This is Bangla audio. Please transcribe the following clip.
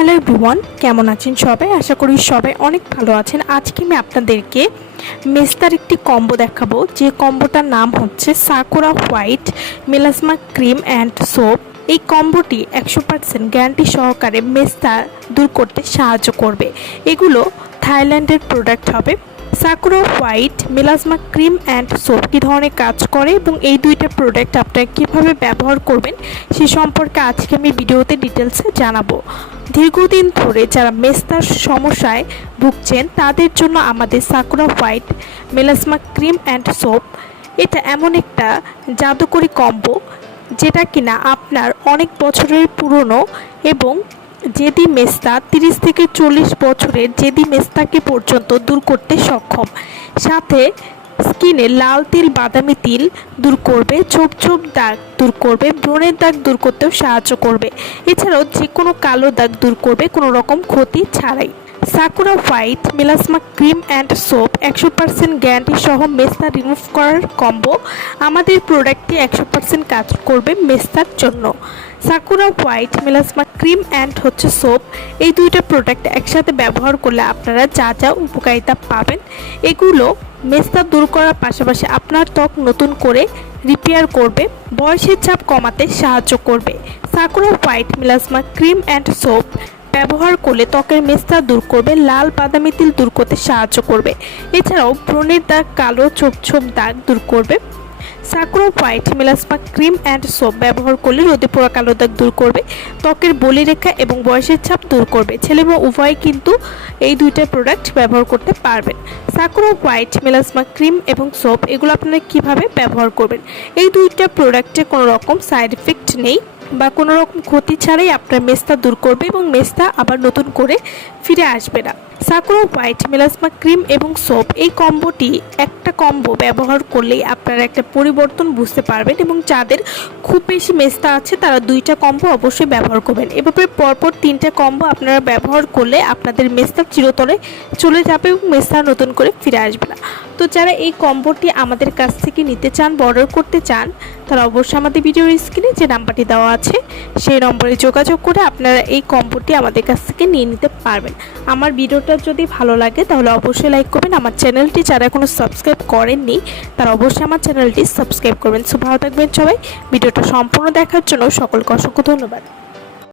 হ্যালো এভরিওয়ান, কেমন আছেন সবাই? আশা করি সবাই অনেক ভালো আছেন। আজকে আমি আপনাদেরকে মেস্তার একটি কম্বো দেখাবো। যে কম্বোটার নাম হচ্ছে Sakura white melasma cream and soap এই কম্বোটি একশো পার্সেন্ট গ্যারান্টি সহকারে মেস্তা দূর করতে সাহায্য করবে। এগুলো থাইল্যান্ডের প্রোডাক্ট হবে। Sakura white melasma cream and soap কী ধরনের কাজ করে এবং এই দুইটা প্রোডাক্ট আপনারা কীভাবে ব্যবহার করবেন সে সম্পর্কে আজকে আমি ভিডিওতে ডিটেলসে জানাব। দীর্ঘদিন ধরে যারা মেস্তার সমস্যায় ভুগছেন, তাদের জন্য আমাদের Sakura white melasma cream and soap এটা এমন একটা জাদুকরি কম্বো যেটা কিনা আপনার অনেক বছরের পুরনো এবং জেদি মেস্তা তিরিশ থেকে চল্লিশ বছরের জেদি মেস্তাকে পর্যন্ত দূর করতে সক্ষম। সাথে স্কিনে লাল তিল, বাদামি তিল দূর করবে, ছোপ ছোপ দাগ দূর করবে, ব্রণের দাগ দূর করতেও সাহায্য করবে। এছাড়াও যে কোনো কালো দাগ দূর করবে, কোনো রকম ক্ষতি ছাড়াই। Sakura white melasma cream and soap একশো পার্সেন্ট গ্যারান্টি সহ মেস্তা রিমুভ করার কম্বো আমাদের প্রোডাক্টটি একশো পার্সেন্ট কাজ করবে মেস্তার জন্য। Sakura white melasma cream and হচ্ছে সোপ এই দুইটা প্রোডাক্ট একসাথে ব্যবহার করলে আপনারা যা যা উপকারিতা পাবেন, এগুলো মেস্তা দূর করার পাশাপাশি আপনার ত্বক নতুন করে রিপেয়ার করবে, বয়সের চাপ কমাতে সাহায্য করবে। Sakura white melasma cream and soap ব্যবহার করলে ত্বকের মেস্তা দূর করবে, লাল বাদামি তিল দূর করতে সাহায্য করবে। এছাড়াও ব্রণের দাগ, কালো ছোপ ছোপ দাগ দূর করবে। Sakura white melasma cream and soap ব্যবহার করলে রোদে পোড়া কালো দাগ দূর করবে, ত্বকের বলিরেখা এবং বয়সের ছাপ দূর করবে। ছেলে মেয়ে উভয় কিন্তু এই দুইটা প্রোডাক্ট ব্যবহার করতে পারবেন। সাকুরো হোয়াইট মেলাসমা ক্রিম এবং সোপ এগুলো আপনারা কীভাবে ব্যবহার করবেন? এই দুইটা প্রোডাক্টে কোনো রকম সাইড এফেক্ট নেই বা কোনো রকম ক্ষতি ছাড়াই আপনার মেস্তা দূর করবে এবং মেস্তা আবার নতুন করে ফিরে আসবে না। সাকুরো হোয়াইট মেলাসমা ক্রিম এবং সোপ এই কম্বোটি একটা কম্বো ব্যবহার করলেই আপনারা একটা পরিবর্তন বুঝতে পারবেন এবং যাদের খুব বেশি মেস্তা আছে তারা দুইটা কম্বো অবশ্যই ব্যবহার করবেন। এভাবে পরপর তিনটা কম্বো আপনারা ব্যবহার করলে আপনাদের মেস্তা চিরতরে চলে যাবে এবং মেস্তা নতুন করে ফিরে আসবে না। তো যারা এই কম্বোটি আমাদের কাছ থেকে নিতে চান অর্ডার করতে চান, তারা অবশ্যই আমাদের ভিডিওর স্ক্রিনে যে নাম্বারটি দেওয়া আছে, সেই নম্বরে যোগাযোগ করে আপনারা এই কম্বোটি আমাদের কাছ থেকে নিয়ে নিতে পারবেন। আমার ভিডিওটা যদি ভালো লাগে, তাহলে অবশ্যই লাইক করবেন। আমার চ্যানেলটি যারা এখনও সাবস্ক্রাইব করেননি, তারা অবশ্যই আমার চ্যানেলটি সাবস্ক্রাইব করবেন। সো ভালো থাকবেন সবাই। ভিডিওটা সম্পূর্ণ দেখার জন্য সকলকে অসংখ্য ধন্যবাদ।